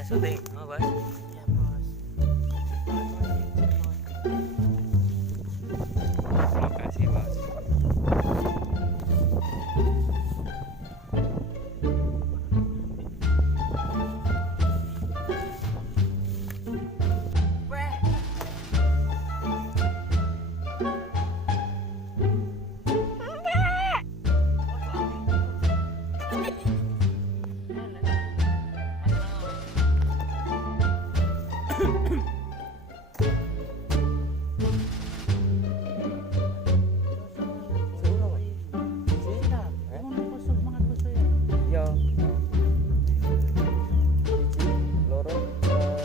Ada syuting, oh bos. Iya bos. Lokasi bos. Weh. Yo. Siji, loro, telu.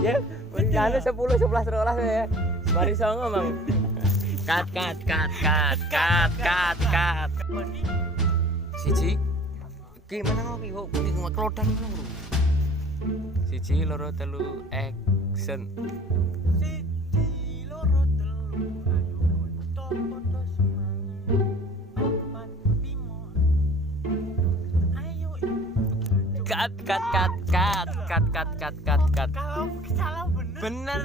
Ya, ngene 10 11 12 ya. Mari songo, Mang. Kat. Siji. Ki mana ngopi kok bunyi klodang ngono, Bro. Siji, loro, telu, action. Kat. Kalau salah bener. Bener.